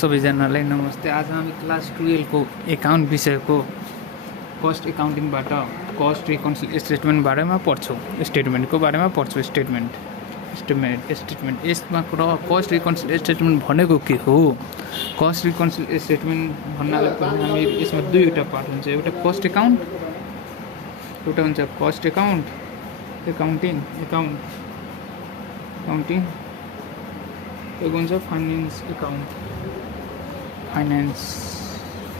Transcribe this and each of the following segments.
सबैजनालाई नमस्ते। आज हामी क्लास 12 को एकाउन्ट विषयको कस्ट एकाउन्टिङबाट कस्ट रिकन्सिलिएसन स्टेटमेन्ट बारेमा पढ्छौँ। स्टेटमेन्टको बारेमा पढ्छौँ। स्टेटमेन्ट यसमा कस्ट रिकन्सिलिएसन स्टेटमेन्ट भनेको के हो? कस्ट रिकन्सिलिएसन स्टेटमेन्ट भन्नाले हामी यसमा दुईवटा पार्ट हुन्छ। एउटा कस्ट एकाउन्ट, एउटा हुन्छ कस्ट एकाउन्टिङ, एक हुन्छ फाइनेन्स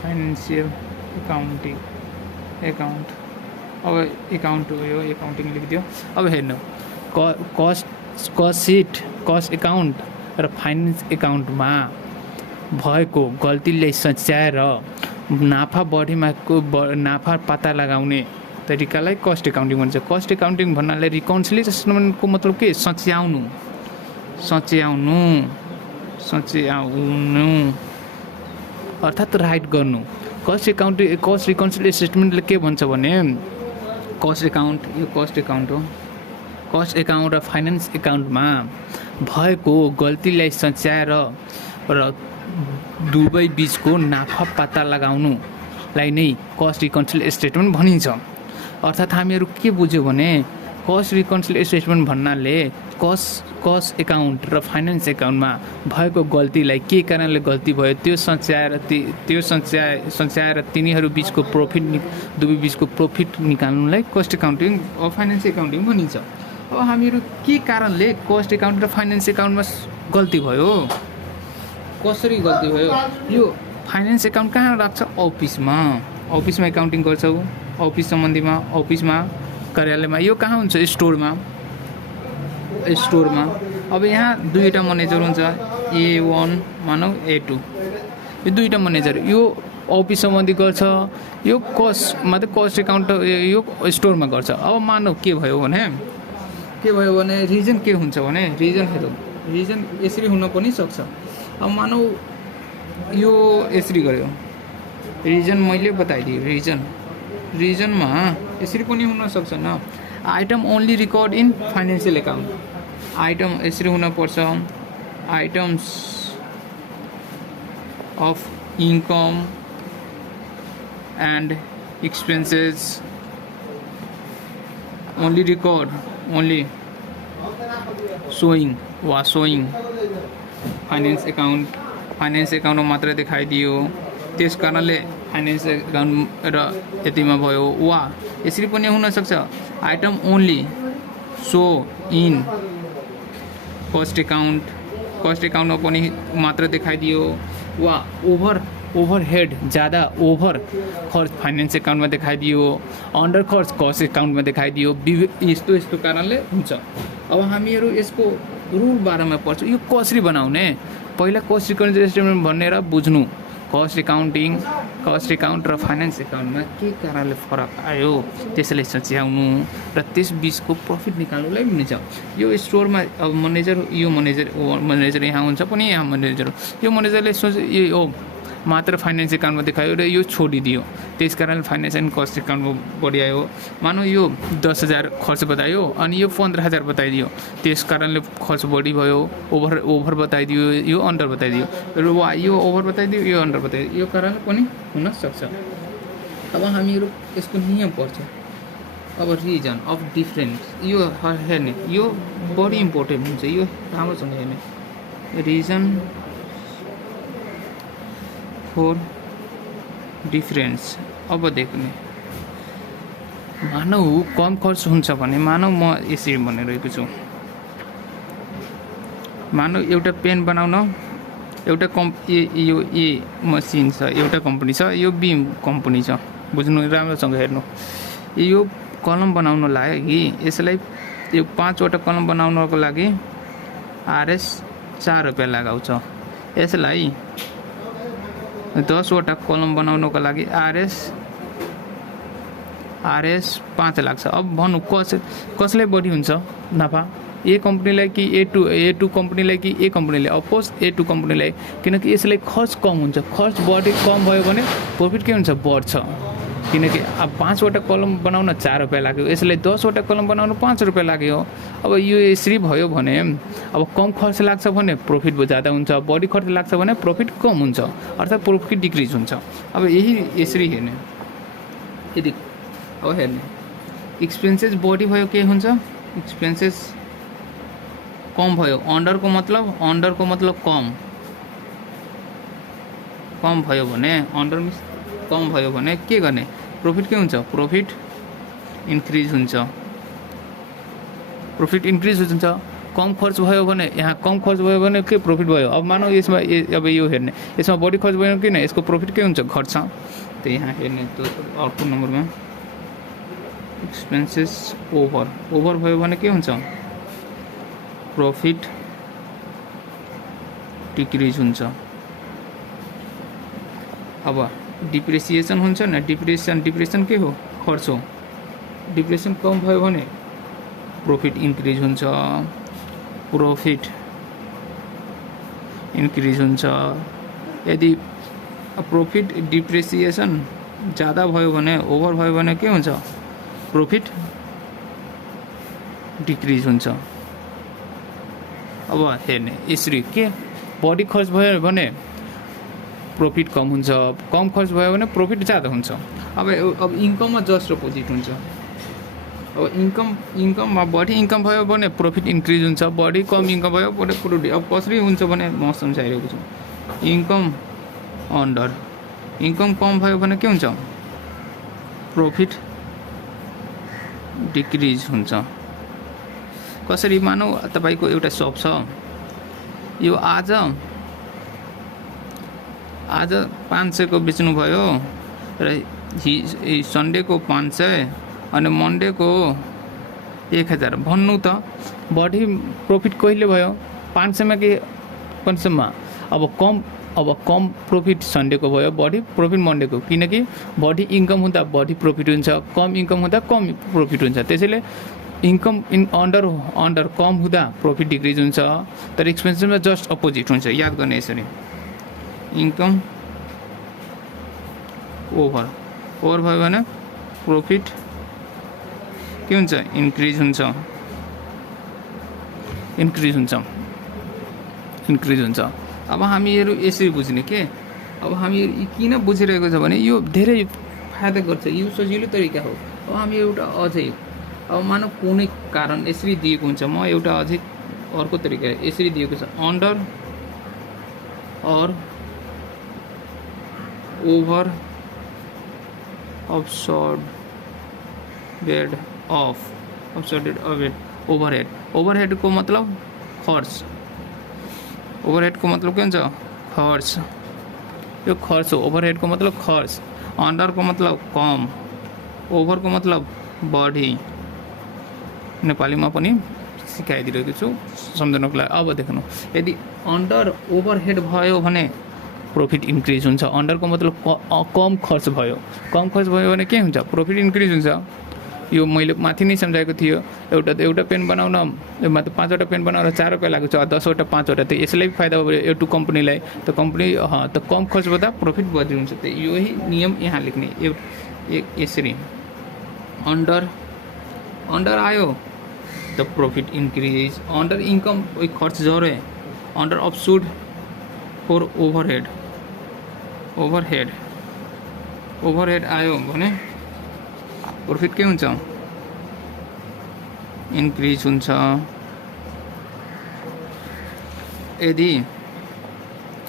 फाइनेन्सियल एकाउन्ट। अब एकाउन्ट हो यो, एकाउन्टिङ लेखिदियो। अब हेर्नु, कस्ट एकाउन्ट र फाइनेन्स एकाउन्टमा भएको गल्तीलाई सच्याएर नाफा पत्ता लगाउने तरिकालाई कस्ट एकाउन्टिङ भन्छ। कस्ट एकाउन्टिङ भन्नाले रिकन्सिलिएसनको मतलब के? सच्याउनु अर्थात् राइट गर्नु। कस्ट रिकन्सिलिएसन स्टेटमेन्टले के भन्छ भने कस्ट एकाउन्ट हो। कस्ट एकाउन्ट र फाइनेन्स एकाउन्टमा भएको गल्तीलाई सच्याएर र दुवै बीचको नाफा पत्ता लगाउनुलाई नै कस्ट रिकन्सिलिएसन स्टेटमेन्ट भनिन्छ। अर्थात् हामीहरू के बुझ्यो भने कस्ट रिकन्सिलिएसन स्टेटमेन्ट भन्नाले कस्ट एकाउन्ट र फाइनेन्स एकाउन्टमा भएको गल्तीलाई के कारणले गल्ती भयो त्यो सच्याएर तिनीहरू बीचको प्रफिट, दुवै बीचको प्रफिट निकाल्नुलाई कस्ट एकाउन्टिङ र फाइनेन्स एकाउन्टिङ भनिन्छ। अब हामीहरू के कारणले कस्ट एकाउन्ट र फाइनेन्स एकाउन्टमा गल्ती भयो, कसरी गल्ती भयो? यो फाइनेन्स एकाउन्ट कहाँ राख्छ? अफिसमा एकाउन्टिङ गर्छौ, अफिस सम्बन्धीमा, अफिसमा, कार्यालयमा। यो कहाँ हुन्छ? स्टोरमा। अब यहाँ दुईवटा म्यानेजर हुन्छ, A1 मानौ A2, यो दुईवटा म्यानेजर। यो अफिस सम्बन्धी गर्छ, यो कस्ट एकाउन्ट यो स्टोरमा गर्छ। अब मानौ के भयो भने रिजन के हुन्छ भने रिजन यसरी हुन पनि सक्छ। अब मानौ यो यसरी गर्यो, रिजन मैले बताइदिएँ। रिजनमा यसरी पनि हुन सक्छ न। Item only record in financial account, item यसरी हुनपर्छ, items of income and expenses only showing finance एकाउन्टमा मात्र देखाइदियो, त्यस कारणले फाइनेन्स एकाउन्ट र यतिमा भयो। वा यसरी पनि हुनसक्छ, item only so in cost एकाउन्टमा पनि मात्र देखाइदियो। वा ओभरहेड ज्यादा ओभर खर्च फाइनेन्स एकाउन्टमा देखाइदियो, अन्डर खर्च कस्ट एकाउन्टमा देखाइदियो। यस्तो कारणले हुन्छ। अब हामीहरू यसको रुल बारेमा पढ्छौँ। यो कसरी बनाउने? पहिला कस्ट रिकन्सिलिएसन स्टेटमेन्ट भनेर बुझ्नु। कस्ट एकाउन्ट र फाइनेन्स एकाउन्टमा के कारणले फरक आयो त्यसलाई सच्याउनु र त्यस बीचको प्रफिट निकाल्नुलाई मिल्छ। यो स्टोरमा अब म्यानेजर यहाँ हुन्छ पनि, यहाँ म्यानेजर, यो म्यानेजरले यो मात्र फाइनेन्स एकाउन्टमा देखायो र यो छोडिदियो, त्यस कारणले फाइनेन्स एन्ड कस्ट एकाउन्टमा बढायो। मानौ यो 10,000 खर्च बतायो अनि यो 15,000 बताइदियो, त्यस कारणले खर्च बढी भयो। ओभर बताइदियो, यो अन्डर बताइदियो, र वा यो ओभर बताइदियो, यो अन्डर बताइदियो, यो कारणले पनि हुनसक्छ। अब हामीहरू यसको नियम पढ्छौँ। अब रिजन अफ डिफरेन्स, यो हेर्ने, यो बढी इम्पोर्टेन्ट हुन्छ, यो राम्रोसँग हेर्ने। Reason for difference. अब देख्ने, मानौ कम खर्च हुन्छ भने, मानौ म यसरी भनिरहेको छु, मानौ एउटा पेन बनाउन एउटा यो ए मसिन छ, एउटा कम्पनी छ, यो बी कम्पनी छ। बुझ्नु, राम्रोसँग हेर्नु। यो कलम बनाउन लागि यसलाई यो 5वटा कलम बनाउनको लागि RS 4 रुपियाँ लगाउँछ। यसलाई 10वटा कलम बनाउनको लागि RS 5 लाग्छ। अब भन्नु कसलाई बढी हुन्छ नाफा? ए कम्पनीलाई कि A2 कम्पनीलाई कि ए कम्पनीलाई? अफकोर्स A2 कम्पनीलाई, किनकि यसलाई खर्च कम हुन्छ। खर्च कम भयो भने प्रफिट के हुन्छ? बढ्छ। किनकि अब 5 वटा कलम बनाउन 4 रुपियाँ लाग्यो, यसलाई 10 वटा कलम बनाउन 5 रुपियाँ लाग्यो। अब यो यसरी भयो भने अब कम खर्च लाग्छ भने प्रफिट ज्यादा हुन्छ, बढी खर्च लाग्छ भने प्रफिट कम हुन्छ, अर्थात् प्रफिट डिक्रिज हुन्छ। अब यही यसरी हेर्ने, यदि अब हेर्ने एक्सपेन्सेस बढी भयो के हुन्छ, एक्सपेन्सेस कम भयो, अन्डरको मतलब कम भयो भने अन्डर मिन्स कम भयो भने के गर्ने, प्रफिट के हुन्छ, प्रफिट इन्क्रिज हुन्छ, प्रफिट इन्क्रिज हुन्छ। कम खर्च भयो भने यहाँ कम खर्च भयो भने के प्रफिट भयो। अब मानौ यसमा अब यो हेर्ने, यसमा बढी खर्च भयो किन, यसको प्रफिट के हुन्छ, घट्छ। त यहाँ हेर्ने त अर्को नम्बरमा एक्सपेन्सेस ओभर भयो भने के हुन्छ, प्रफिट डिक्रिज हुन्छ। अब डिप्रिसिएसन हुन्छ न, डिप्रेसन के हो, खर्च हो। डिप्रेसन कम भयो भने प्रफिट इन्क्रिज हुन्छ, प्रफिट इन्क्रिज हुन्छ। यदि प्रफिट डिप्रिसिएसन ज़्यादा भयो भने, ओभर भयो भने के हुन्छ, प्रफिट डिक्रिज हुन्छ। अब हेर्ने यसरी के बढी खर्च भयो भने प्रफिट कम हुन्छ, कम खर्च भयो भने प्रफिट ज़्यादा हुन्छ। अब इन्कममा जस्ट अपोजिट हुन्छ। अब इन्कममा बढी इन्कम भयो भने प्रफिट इन्क्रिज हुन्छ, बढी कम इन्कम भयो भने प्रफिट अब कसरी हुन्छ भने म सम्झाइरहेको छु। इन्कम अन्डर, इन्कम कम भयो भने के हुन्छ, प्रफिट डिक्रिज हुन्छ। कसरी, मानौ तपाईको एउटा सप छ, यो आज 500 को बेच्नु भयो र सन्डेको 500 अनि मन्डेको 1000 भन्नु त बढी प्रफिट कहिले भयो, 500मा कि 500मा। अब कम प्रफिट सन्डेको भयो, बढी प्रफिट मन्डेको, किनकि बढी इन्कम हुँदा बढी प्रफिट हुन्छ, कम इन्कम हुँदा कम प्रफिट हुन्छ। त्यसैले इन्कम अन्डर कम हुँदा प्रफिट डिक्रिज हुन्छ, तर एक्सपेन्सेसमा जस्ट अपोजिट हुन्छ। याद गर्ने यसरी, इन्कम ओभर भयो भने प्रफिट के हुन्छ, इन्क्रिज हुन्छ। अब हामीहरू यसरी बुझ्ने के, अब हामीहरू किन बुझिरहेको छ भने यो धेरै फाइदा गर्छ, यो सजिलो तरिका हो। अब हामी एउटा अझै, अब मानव कुनै कारण यसरी दिएको हुन्छ, म एउटा अझै अर्को तरिका यसरी दिएको छ, अन्डर और ओभर अब्सर्बेड ओभरहेड को मतलब खर्च, ओभरहेड को मतलब के हुन्छ, खर्च। यो खर्च हो, ओभरहेड को मतलब खर्च, अन्डर को मतलब कम, ओभर को मतलब बढी। नेपालीमा पनि सिकाइदिरहेको छु सम्झनको लागि। अब देख्नु, यदि अन्डर ओभरहेड भयो भने प्रफिट इन्क्रिज हुन्छ, अन्डरको मतलब कम खर्च भयो, भने के हुन्छ, प्रफिट इन्क्रिज हुन्छ। यो मैले माथि नै सम्झाएको थियो, एउटा पेन बनाउन मतलब 5 वटा पेन बनाउन 4 रुपियाँ लाग्छ, 10 वटा 5 वटा, त यसलाई फाइदा भयो एउटा कम्पनीलाई, त कम्पनी त कम खर्च गर्दा प्रफिट बढी हुन्छ। त यही नियम यहाँ लेख्ने, यसरी अन्डर आयो त प्रफिट इन्क्रिज, अन्डर इन्कम खर्च जरे, अन्डर अब्सोर्ड फर ओभरहेड आयो भने प्रफिट के हुन्छ, इन्क्रिज हुन्छ। यदि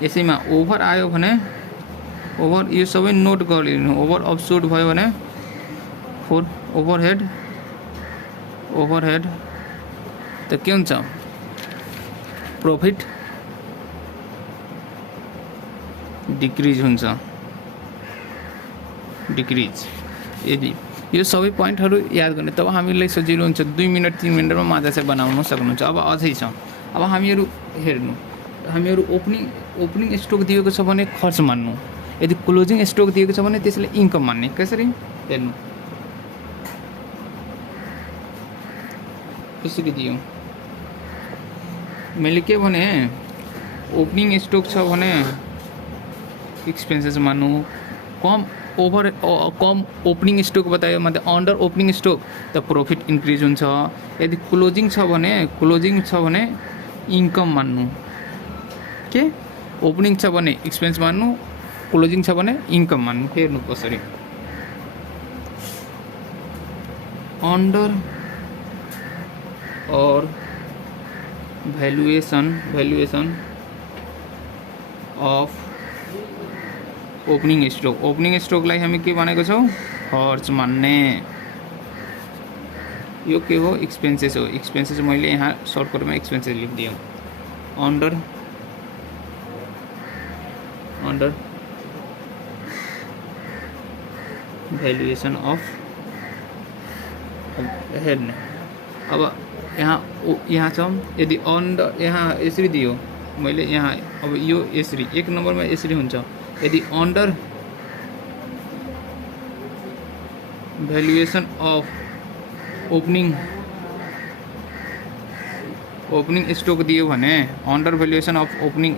यसैमा ओभर आयो भने ओभर, यो सबै नोट गरिदिनु, ओभर अब्सोर्ड भयो भने फर ओभरहेड त के हुन्छ, प्रफिट डिक्रिज हुन्छ, यदि यो सबै पोइन्टहरू याद गर्ने, तब हामीलाई सजिलो हुन्छ। 2 मिनट 3 मिनटमा माजा चाहिँ बनाउन सक्नुहुन्छ। अब अझै छ, अब हामीहरू हेर्नु, हामीहरू ओपनिङ स्टक दिएको छ भने खर्च मान्नु, यदि क्लोजिङ स्टक दिएको छ भने त्यसलाई इन्कम मान्ने। कसरी हेर्नु, कसरी दियो मैले के भने, ओपनिङ स्टक छ भने एक्सपेन्सेस मान्नु, ओभर कम ओपनिङ स्टक बतायो मतलब अन्डर ओपनिङ स्टक त प्रॉफिट इन्क्रिज हुन्छ। यदि क्लोजिङ छ भने इन्कम मान्नु के ओपनिङ छ भने एक्सपेन्स मान्नु क्लोजिङ छ भने इन्कम मान्नु हेर्नु कसरी अन्डर और भ्यालुएसन अफ ओपनिङ स्टकलाई हामी के भनेको छौँ खर्च मान्ने यो के हो एक्सपेन्सेस हो एक्सपेन्सेस मैले यहाँ सर्टकटमा एक्सपेन्सेस लेखिदिएँ अन्डर भ्यालुएसन अफ हेर्ने अब यहाँ छ यदि अन्डर यहाँ यसरी दियो मैले यहाँ अब यो यसरी एक नम्बरमा यसरी हुन्छ यदि under valuation of opening stock दियो भने under valuation of opening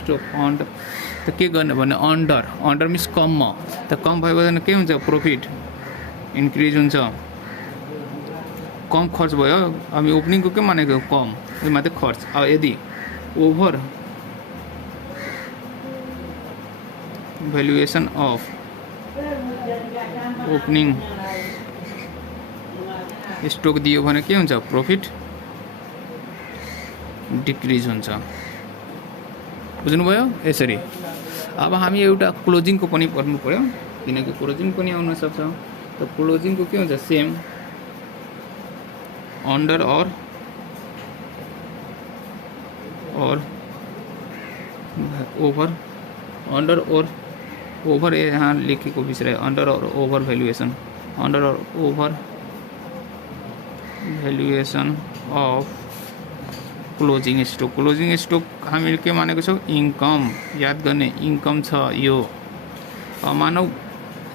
stock under त के गर्ने भने अन्डर मिन्स कममा त कम भयो भने के हुन्छ प्रॉफिट इन्क्रिज हुन्छ कम खर्च भयो हामी ओपनिङको के मानेको कम यो मात्रै खर्च अब यदि over valuation of opening stock दियो भने के हुन्छ प्रॉफिट डिक्रिज हुन्छ बुझ्नुभयो यसरी अब हामी एउटा क्लोजिङको पनि पढ्नु पर्यो किनकि क्लोजिङ पनि आउन सक्छ त क्लोजिङको के हुन्छ सेम अन्डर और ओभर यहाँ लेखेको बिर्सिए under or over valuation of closing stock हामीले के मानेको छौँ इन्कम याद गर्ने इन्कम छ यो मानौ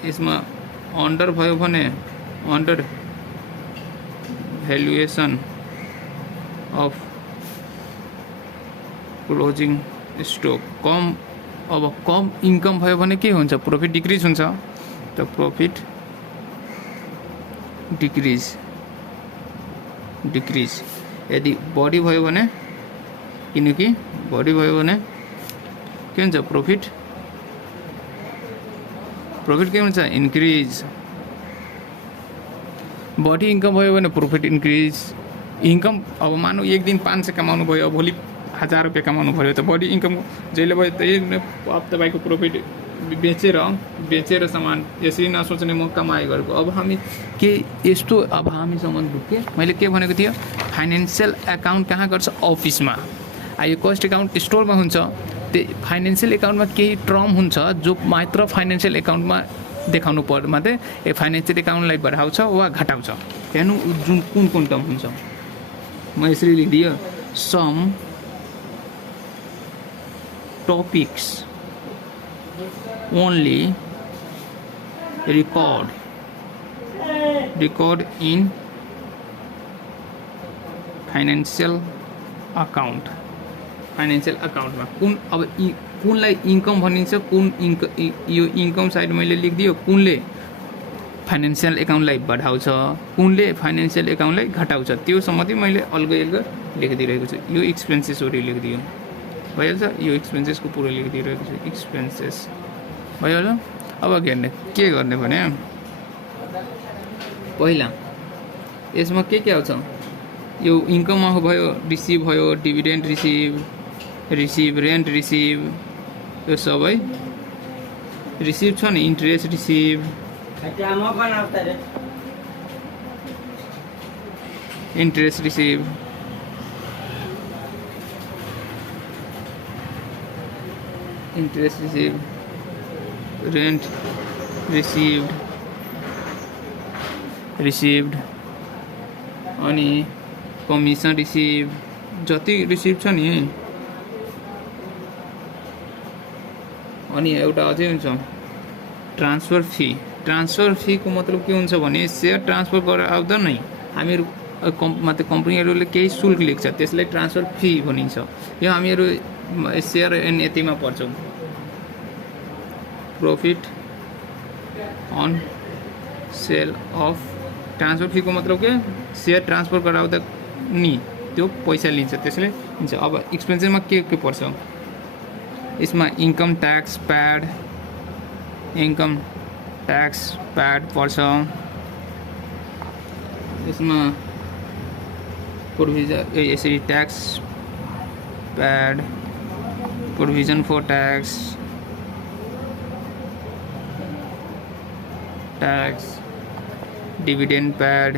यसमा अन्डर भयो भने under valuation of closing stock कम इन्कम भयो भने के हुन्छ प्रॉफिट डिक्रिज हुन्छ त प्रॉफिट डिक्रिज यदि बढी भयो भने किनकि बढी भयो भने के हुन्छ प्रॉफिट के हुन्छ इन्क्रिज बढी इन्कम भयो भने प्रॉफिट इन्क्रिज इन्कम अब मानौ एक दिन 500 कमाउनु भयो भोलि 1000 रुपैयाँ कमाउनु भयो त बढी इन्कम जहिले भयो त्यही अब तपाईँको प्रॉफिट बेचेर सामान यसरी नसोच्ने म कमाइ गरेको अब हामी के यस्तो अब हामीसँग के मैले के भनेको थिएँ फाइनेन्शियल अकाउन्ट कहाँ गर्छ अफिसमा यो कस्ट अकाउन्ट स्टोरमा हुन्छ त्यो फाइनेन्शियल अकाउन्टमा केही टर्म हुन्छ जो मात्र फाइनेन्शियल अकाउन्टमा देखाउनु पर्यो मात्रै फाइनेन्शियल अकाउन्टलाई बढाउँछ वा घटाउँछ हेर्नु जुन कुन टर्म हुन्छ म यसरी लेखिदिएँ some topics only record in financial account मा कुन अब कुनलाई इन्कम भनिन्छ कुन यो इन्कम साइड मैले लेखिदियो कुनले फाइनेन्शियल अकाउन्टलाई बढाउँछ कुनले फाइनेन्शियल अकाउन्टलाई घटाउँछ त्यो सम्बन्धी मैले अलगै लेखिदिइरहेको छु यो एक्सपेन्सेसहरू लेखिदियो भइहाल्छ यो एक्सपेन्सेसको पुरो लेखिदिइरहेको छु एक्सपेन्सेस भइहाल्छ अब के गर्ने भने पहिला यसमा के आउँछ यो इन्कममा भयो रिसिभ भयो डिभिडेन्ड रिसिभ रेन्ट रिसिभ यो सबै रिसिभ छ नि इन्ट्रेस्ट रिसिभ रेन्ट रिसिभ्ड अनि कमिसन रिसिभ जति रिसिभ छ नि अनि एउटा अझै हुन्छ ट्रान्सफर फी को मतलब के हुन्छ भने सेयर ट्रान्सफर गरेर आउँदा नै हामीहरू कम्पनीहरूले केही शुल्क लेख्छ त्यसलाई ट्रान्सफर फी भनिन्छ यो हामीहरू सेयर एन्ड यतिमा पर्छौँ profit on sale of transfer fee को मतलब के सेयर ट्रान्सफर गराउँदा नि त्यो पैसा लिन्छ, त्यसले लिन्छ। अब एक्सपेन्सेसमा के पर्छ यसमा इन्कम ट्याक्स प्याड पर्छ, यसमा प्रोभिजन यसरी tax paid, provision for tax, dividend paid,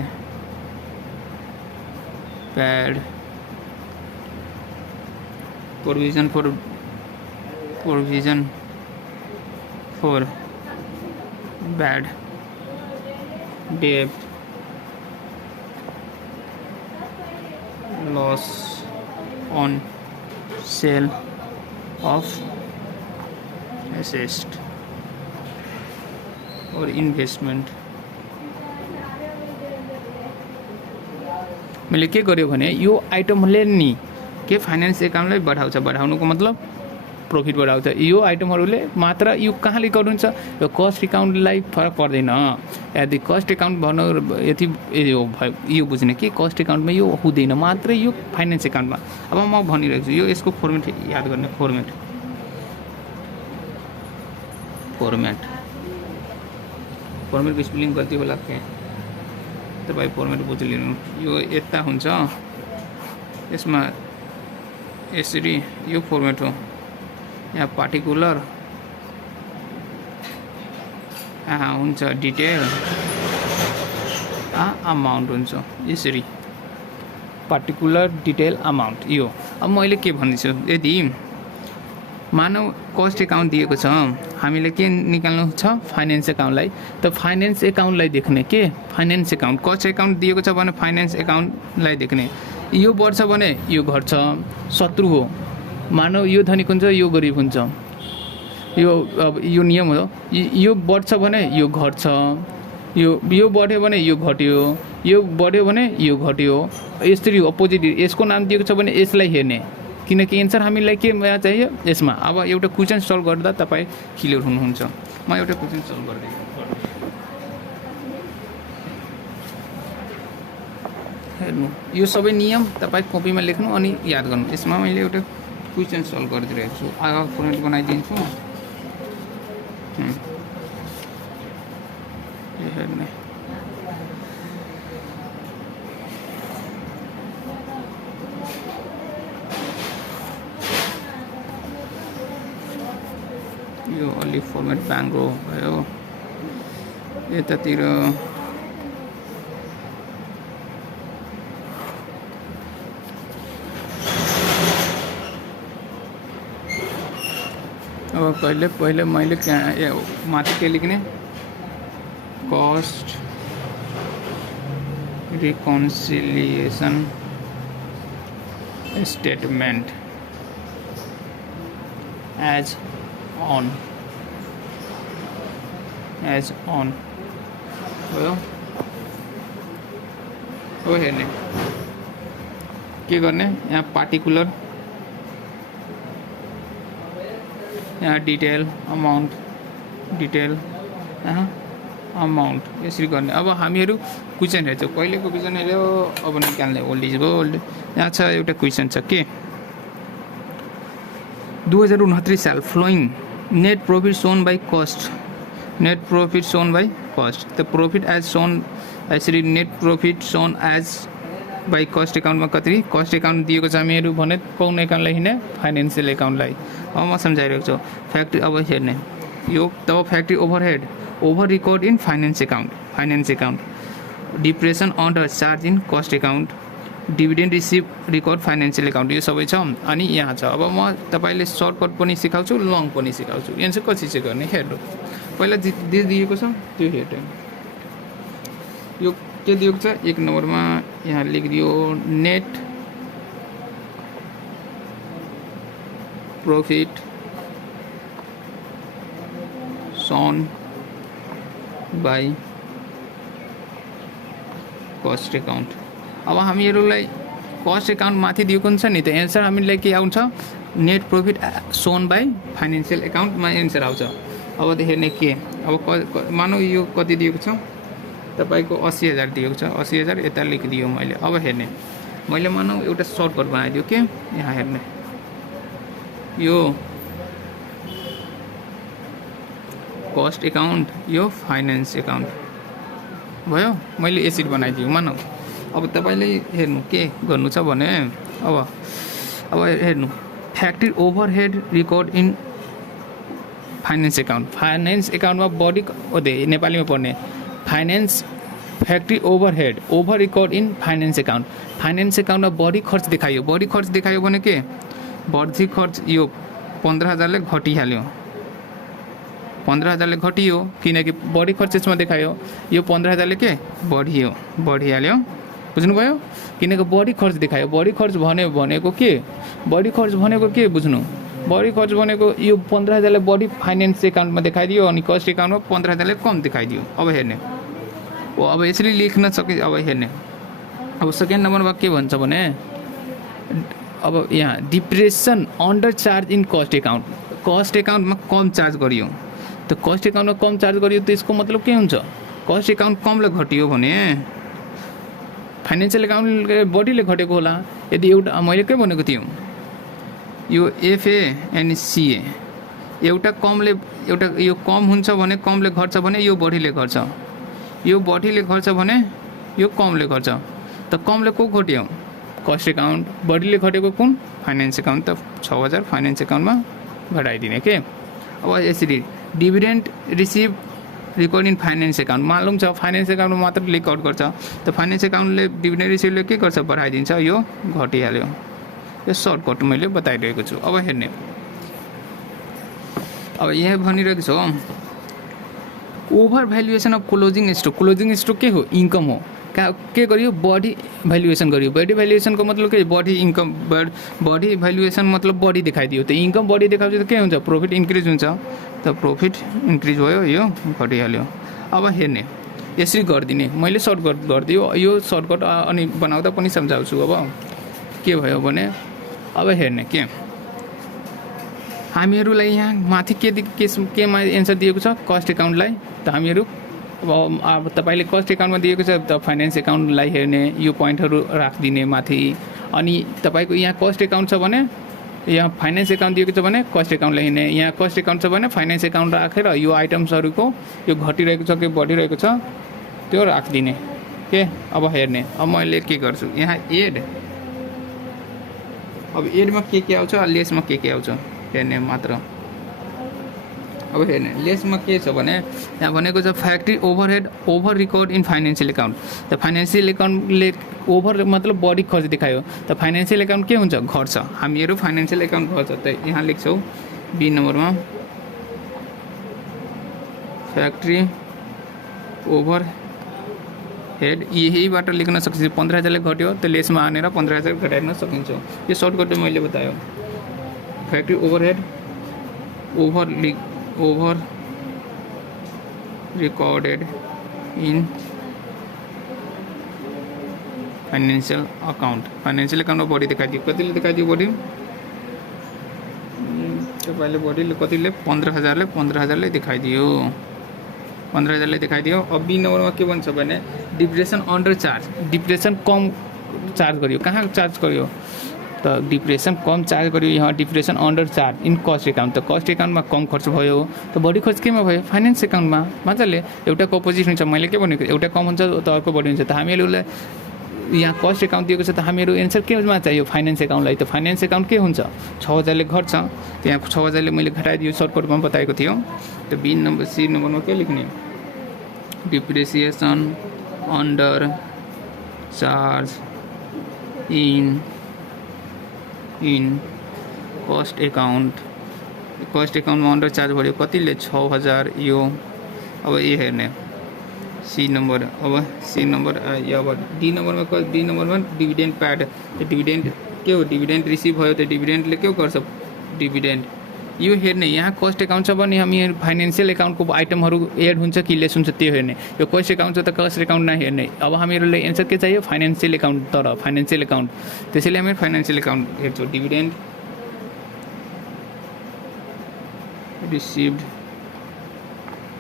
provision for bad debt, loss on sale of asset or investment. मैले के गर्यो भने यो आइटमले नि के फाइनेन्स एकाउन्टलाई बढाउँछ, बढाउनुको मतलब प्रॉफिट बढाउँछ। यो आइटमहरूले मात्र यो कहाँले गर्नुहुन्छ, यो कस्ट एकाउन्टलाई फरक पर्दैन। यदि कस्ट एकाउन्ट भन्नु यति यो बुझ्ने कि कस्ट एकाउन्टमा यो हुँदैन, मात्र यो फाइनेन्स एकाउन्टमा। अब म भनिरहेको छु यो यसको फर्मेट याद गर्ने, फर्मेटको स्पेलिङ गल्ती होला के तपाईँ फर्मेट बुझिलिनु। यो यता हुन्छ, यसमा यसरी यो फर्मेट हो, यहाँ पार्टिकुलर हुन्छ डिटेल अमाउन्ट हुन्छ, यसरी पार्टिकुलर डिटेल अमाउन्ट यो। अब मैले के भन्दैछु, यदि मानव कस्ट एकाउन्ट दिएको छ, हामीले के निकाल्नु छ फाइनेन्स एकाउन्टलाई, त फाइनेन्स एकाउन्टलाई देख्ने के फाइनेन्स एकाउन्ट, कस्ट एकाउन्ट दिएको छ भने फाइनेन्स एकाउन्टलाई देख्ने। यो बढ्छ भने यो घट्छ, शत्रु हो। मानव यो धनिक हुन्छ यो गरिब हुन्छ, यो अब यो नियम हो। यो बढ्छ भने यो घट्छ, यो बढ्यो भने यो घट्यो, यो बढ्यो भने यो घट्यो, यसरी अपोजिट। यसको नाम दिएको छ भने यसलाई हेर्ने, किनकि एन्सर हामीलाई के चाहियो यसमा। अब एउटा क्वेसन सल्भ गर्दा तपाईँ क्लियर हुनुहुन्छ। म एउटा क्वेसन सल्भ गर्दैछु, हेर्नु। यो सबै नियम तपाईँ कपीमा लेख्नु अनि याद गर्नु। यसमा मैले एउटा क्वेसन सल्भ गरिदिरहेको छु, आगा फर्मेट बनाइदिन्छु। हेर्ने यो अलि फर्मेट बाङ्गो भयो, यतातिर अब पहिले मैले माथि के लेख्ने, cost reconciliation statement as on हो हेर्ने के गर्ने, यहाँ पार्टिकुलर, यहाँ डिटेल अमाउन्ट यसरी गर्ने। अब हामीहरू क्वेसन हेर्छौँ, कहिलेको क्वेसन हेऱ्यो अब निकाल्ने, ओल्ड इज गोल्ड। यहाँ छ एउटा क्वेसन छ के 2069 साल following net profit shown by cost, net profit shown by cost. The profit as shown यसरी net profit shown as by cost एकाउन्टमा कति, कस्ट एकाउन्ट दिएको छ हामीहरू भने कुन एकाउन्टलाई हिँड्ने, फाइनेन्सियल एकाउन्टलाई। अब म सम्झाइरहेको छु फ्याक्ट्री। अब हेर्ने यो तब factory overhead over record in finance account, depression under charge in cost account, dividend receive record financial account, यो सबै छ। अनि यहाँ छ। अब म तपाईले सर्टकट पनि सिकाउँछु, लङ पनि सिकाउँछु। एन्सर कसरी चाहिँ गर्ने हेर्नु। पहिला दिएको छ त्यो हेर्नु। यो के दिएको छ, 1 नम्बरमा यहाँ लेखिदियो net profit shown by cost account. अब हामीहरूलाई कस्ट अकाउंट माथि दिएको हुन्छ नि, त एन्सर हामीलाई के आउँछ, net profit shown by financial अकाउंटमा एन्सर आउँछ। अब हेर्ने के अब मानौ यो कति दिएको छ तपाईको 80,000 दिएको छ 80,000 यता लेखिदियो मैले। अब हेर्ने मैले मानौ एउटा सर्टकट बनाइदियो के यहाँ हेर्ने यो कस्ट एकाउन्ट यो फाइनेन्स एकाउन्ट भयो मैले यसरी बनाइदियो मानौ। अब तपाईले हेर्नु के गर्नु छ भने अब हेर्नु factory overhead record in finance account. Finance एकाउन्टमा बढी नेपालीमा पढ्ने finance factory overhead over record in finance account. Finance एकाउन्टमा बढी खर्च देखायो। बढी खर्च देखायो भने के बढी खर्च यो 15,000ले घटिहाल्यो 15,000ले घटियो किनकि बढी खर्च यसमा देखायो। यो 15,000ले के बढिहाल्यो बुझ्नुभयो किनकि बढी खर्च देखायो। बढी खर्च भनेको के बढी खर्च भनेको के बुझ्नु बढी खर्च भनेको यो 15,000ले बढी फाइनेन्स एकाउन्टमा देखाइदियो अनि कस्ट एकाउन्टमा 15,000ले कम देखाइदियो। अब हेर्ने अब यसरी लेख्न सके। अब हेर्ने अब सेकेन्ड नम्बरमा के भन्छ भने अब यहाँ depression under charge in cost account. Cost एकाउन्टमा कम चार्ज गरियो त कस्ट एकाउन्टमा कम चार्ज गरियो त यसको मतलब के हुन्छ कस्ट एकाउन्ट कमले घटियो भने फाइनेन्सियल एकाउन्ट बढीले घटेको होला। यदि एउटा मैले के भनेको थिएँ यो एफए एन्ड सिए एउटा कमले एउटा यो कम हुन्छ भने कमले घट्छ भने यो बढीले घट्छ यो बढीले घट्छ भने यो कमले घट्छ। त कमले को घट्यो कस्ट एकाउन्ट बढीले घटेको कुन फाइनेन्स एकाउन्ट त 6,000 फाइनेन्स एकाउन्टमा घटाइदिने के। अब यसरी dividend receive record in finance account मालुम छ फाइनेन्स एकाउन्टमा मात्र रेकर्ड गर्छ त फाइनेन्स एकाउन्टले डिभिडेन्ड रिसिभले के गर्छ बढाइदिन्छ यो घटिहाल्यो। यो सर्टकट मैले बताइरहेको छु। अब हेर्ने अब यहाँ भनिरहेको छ over valuation of closing stock. Closing stock के हो इन्कम हो के गरियो बढी भ्यालुएसन गरियो। बढी भ्यालुएसनको मतलब के बढी इन्कम बढी भ्यालुएसन मतलब बढी देखाइदियो त इन्कम बढी देखाउँछ त के हुन्छ प्रफिट इन्क्रिज हुन्छ त प्रफिट इन्क्रिज भयो यो घटिहाल्यो। अब हेर्ने यसरी गरिदिने मैले सर्टकट गरिदियो यो सर्टकट अनि बनाउँदा पनि सम्झाउँछु। अब के भयो भने अब हेर्ने के हामीहरूलाई यहाँ माथि केमा एन्सर दिएको छ कस्ट एकाउन्टलाई त हामीहरू अब तपाईले कस्ट एकाउन्टमा दिएको छ त फाइनेन्स एकाउन्टलाई हेर्ने यो पोइन्टहरू राखिदिने माथि। अनि तपाईको यहाँ कस्ट एकाउन्ट छ भने यहाँ फाइनेन्स एकाउन्ट दिएको छ भने कस्ट एकाउन्टलाई हेर्ने यहाँ कस्ट एकाउन्ट छ भने फाइनेन्स एकाउन्ट राखेर यो आइटम्सहरूको यो घटिरहेको छ कि बढिरहेको छ त्यो राखिदिने के। अब हेर्ने अब मैले के गर्छु यहाँ एड अब एडमा के आउँछ लेसमा के आउँछ हेर्ने मात्र। अब हेर्ने लेसमा के छ भने यहाँ भनेको छ factory overhead over record in financial account. त फाइनेन्सियल एकाउन्टले ओभर मतलब बढी खर्च देखायो त फाइनेन्सियल एकाउन्ट के हुन्छ घट्छ। हामीहरू फाइनेन्सियल एकाउन्ट घट्छ त यहाँ लेख्छौँ बी नम्बरमा फ्याक्ट्री ओभर हेड यहीबाट लेख्न सकिन्छ। 15,000ले घट्यो त लेसमा हानेर 15,000 घटाइन सकिन्छ। यो सर्टकट मैले बतायो factory overhead over recorded in financial अकाउन्टमा बढी देखाइदियो कतिले देखाइदियो बढी तपाईँले बढीले कतिले 15,000ले देखाइदियो 15,000ले देखाइदियो। अब बी नम्बरमा के भन्छ भने डिप्रेसन अन्डर चार्ज डिप्रेसन कम चार्ज गरियो कहाँ चार्ज गरियो त डिप्रेसन कम चार्ज गरियो यहाँ depression under charge in cost account. त कस्ट एकाउन्टमा कम खर्च भयो त बढी खर्च केमा भयो फाइनेन्स एकाउन्टमा मजाले एउटाको अपोजिट हुन्छ। मैले के भनेको एउटा कम हुन्छ त अर्को बढी हुन्छ। त हामीहरूलाई यहाँ कस्ट एकाउन्ट दिएको छ त हामीहरू एन्सर केमा चाहियो फाइनेन्स एकाउन्टलाई। त फाइनेन्स एकाउन्ट के हुन्छ 6,000ले घट्छ त्यहाँ 6,000ले मैले घटाइदियो सर्टकटमा बताएको थियो। त बी नम्बर सी नम्बरमा के लेख्ने depreciation under charge in cost एकाउन्टमा अन्डर चार्ज भयो कतिले 6,000 यो। अब ये हेर्ने सी नम्बर अब सी नम्बर अब डी नम्बरमा डिभिडेन्ड प्याड डिभिडेन्ड के हो डिभिडेन्ड रिसिभ भयो त डिभिडेन्डले के गर्छ डिभिडेन्ड यो हेर्ने यहाँ कस्ट एकाउन्ट छ भने हामी फाइनेन्सियल एकाउन्टको आइटमहरू एड हुन्छ कि लेस हुन्छ त्यो हेर्ने। यो कस्ट एकाउन्ट छ त कस्ट एकाउन्ट नहेर्ने। अब हामीहरूलाई एन्सर के चाहियो फाइनेन्सियल एकाउन्ट तर फाइनेन्सियल एकाउन्ट त्यसैले हामी फाइनेन्सियल एकाउन्ट हेर्छौँ। Dividend received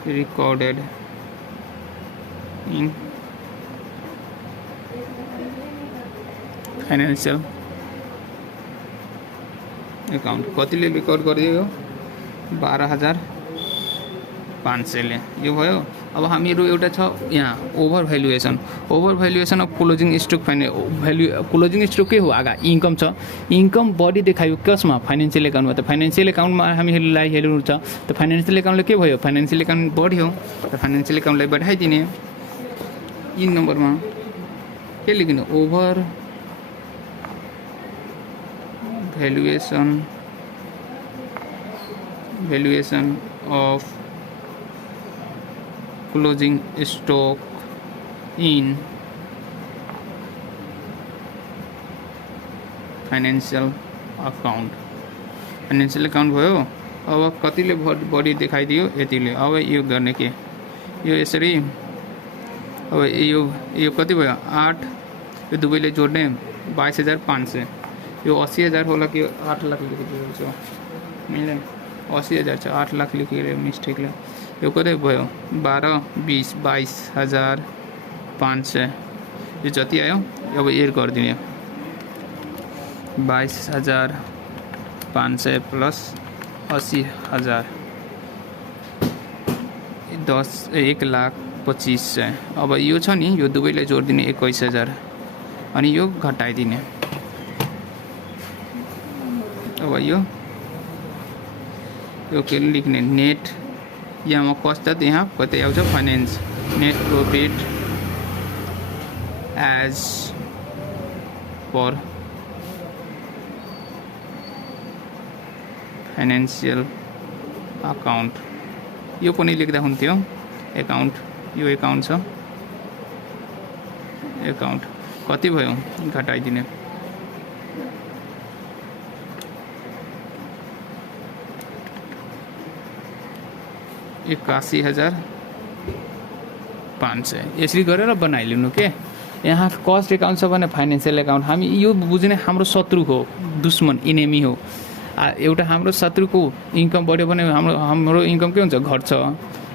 recorded in financial account कतिले रेकर्ड गरिदियो 12,500ले यो भयो। अब हामीहरू एउटा छ यहाँ over valuation of closing stock closing stock के हो आगा इन्कम छ इन्कम बढी देखायो कसमा फाइनेन्शियल एकाउन्टमा त फाइनेन्शियल एकाउन्टमा हामीहरूलाई हेर्नु छ त फाइनेन्शियल एकाउन्टले के भयो फाइनेन्शियल एकाउन्ट बढ्यो त फाइनेन्शियल एकाउन्टलाई बढाइदिने इन नम्बरमा के लेख्नु over valuation of closing stock in financial account भयो। अब कतिले बढी देखाइदियो यतिले। अब यो गर्ने के यो यसरी अब यो कति भयो 8 यो दुवैले जोड्ने 22,500 यो 80,000 होला कि 8 लाख लेखिदिएको छु मैले 80,000 छ 8 लाख लेखेर मिस्टेकले यो कतै भयो 12 20 22,500 यो जति आयो अब एड गरिदिने 22,500 प्लस 80,000 1,25,000 अब यो छ नि यो दुवैलाई जोडिदिने 21,000 अनि यो घटाइदिने। अब यो के लेख्ने नेट यहाँ कस्ट त यहाँ कतै आउँछ finance net profit as per financial account यो पनि लेख्दा हुन्थ्यो एकाउन्ट यो एकाउन्ट छ एकाउन्ट कति भयो घटाइदिने 81,500 यसरी गरेर बनाइलिनु के यहाँ कस्ट एकाउन्ट छ भने फाइनेन्शियल एकाउन्ट हामी यो बुझ्ने हाम्रो शत्रु हो दुश्मन इनेमी हो एउटा हाम्रो शत्रुको इन्कम बढ्यो भने हाम्रो इन्कम के हुन्छ घट्छ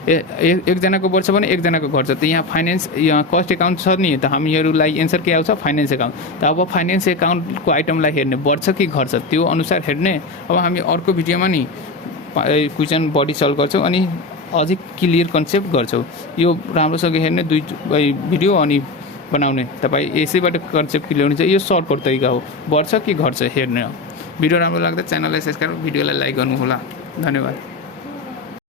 एकजनाको बढ्छ भने एकजनाको घट्छ त यहाँ फाइनेन्स यहाँ कस्ट एकाउन्ट छ नि त हामीहरूलाई एन्सर के आउँछ फाइनेन्स एकाउन्ट त अब फाइनेन्स एकाउन्टको आइटमलाई हेर्ने बढ्छ कि घट्छ त्यो अनुसार हेर्ने। अब हामी अर्को भिडियोमा नि क्वेसन बडी सल्भ गर्छौँ अनि अझै क्लियर कन्सेप्ट गर्छौँ यो राम्रोसँग हेर्ने दुई भिडियो अनि बनाउने तपाईँ यसैबाट कन्सेप्ट क्लियर हुन्छ यो सर्टकट तरिका हो बढ्छ कि घट्छ हेर्ने। भिडियो राम्रो लाग्दा च्यानललाई सब्सक्राइब भिडियोलाई लाइक गर्नु होला। धन्यवाद।